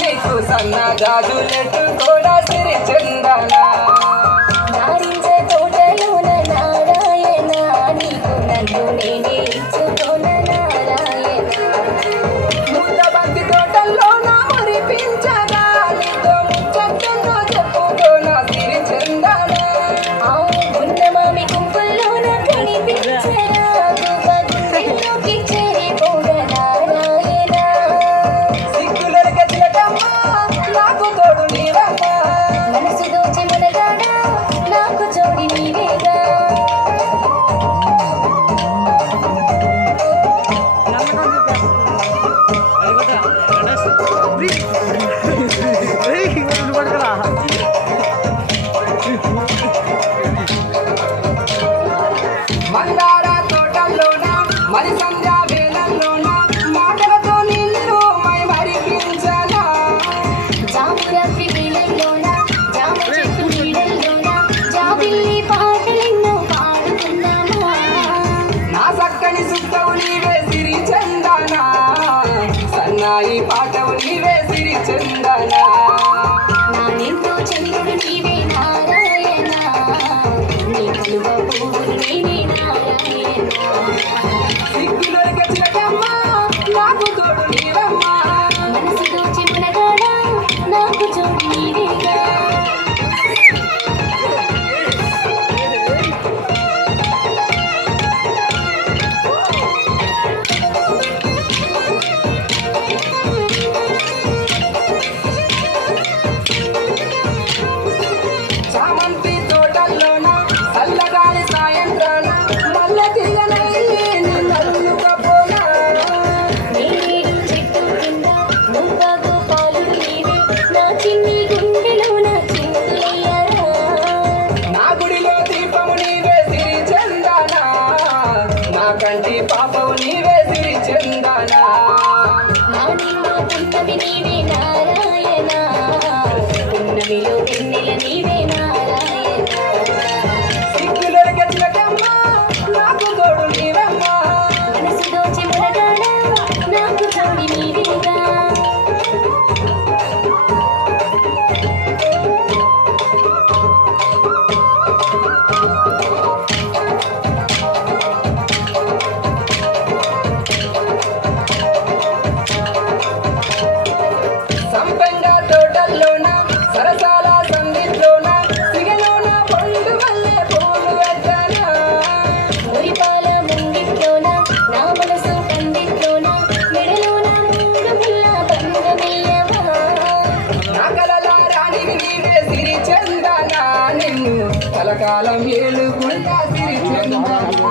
నీకు సన్న జాజులెట్టు కూడా సిరి చందన నారింజ తోటలోన నారాయణ నీకు నన్ను నేనే ఇచ్చుకోన నారాయణ ముద్దబంతి తోటల్లో నా మురిపించగా నీతో ముచ్చటెన్నో చెప్పుకోన సిరి చందన ఉన్న మామి గుంపుల్లోన కనిపించరా గుండెల్లోకి చేరిపోగ నారాయణ సిగ్గులొరక చిలకమ్మ నాకు తోడు నీవమ్మా మనసు దోచి మునగాడ నాకు జోడి నీవేగా మందార తోటల్లోన మరి సంధ్యా వేళల్లోన మాటలతో నిన్ను మై మరిపించనా జామురాత్రి వేళల్లోన జామ చెట్టు నీడల్లోన జాబిల్లి పాటలెన్నో పాడుకుందామా నా చక్కని సుత్తవు నీవే సిరి చందన సన్నాయి పాటవు నీవే సిరి చందన నా నిండు చంద్రుడు నీవే నారాయణ నీ కలువ పువ్వులు నేనే నారాయణ సిగ్గులొరక చిలకమ్మ నాకు తోడు నీవమ్మా మనసు దోచి మునగాడ నాకు జోడి నీవేగా చామంతి తోటల్లోన చల్లగాలి సాయంత్రాన మల్లె తీగనయ్యి నిన్నల్లుకపోనా నేరేడు చెట్టు కింద నువ్వు పాలు నీవే నా చిన్ని గుండెలోన చిందులయ్యారా నా గుడిలో దీపము నీవే సిరి చందన నా కంటి పాపవు నీవే సిరి చందన నా నిండు పున్నమి నీవే నారాయణ పున్నమిలో వెన్నెల నీవే నారాయణ సిగ్గులొరక చిలకమ్మ నాకు తోడు నీవమ్మా మనసు దోచి మునగాడ నాకు జోడి నీవేగా సంపెంగ తోటల్లోన సరసాల సందిలోన సిగలోన పండు మల్లె పూలు అద్దనా మురిపాల ముంగిట్లోన నా మనసు పందిట్లోన మెడలోన మూడు ముళ్ళ బంధమెయ్యవా నా కలల రాణివి నీవే సిరి చందన నిన్ను కలకాలం ఏలుకుంటా సిరి చందన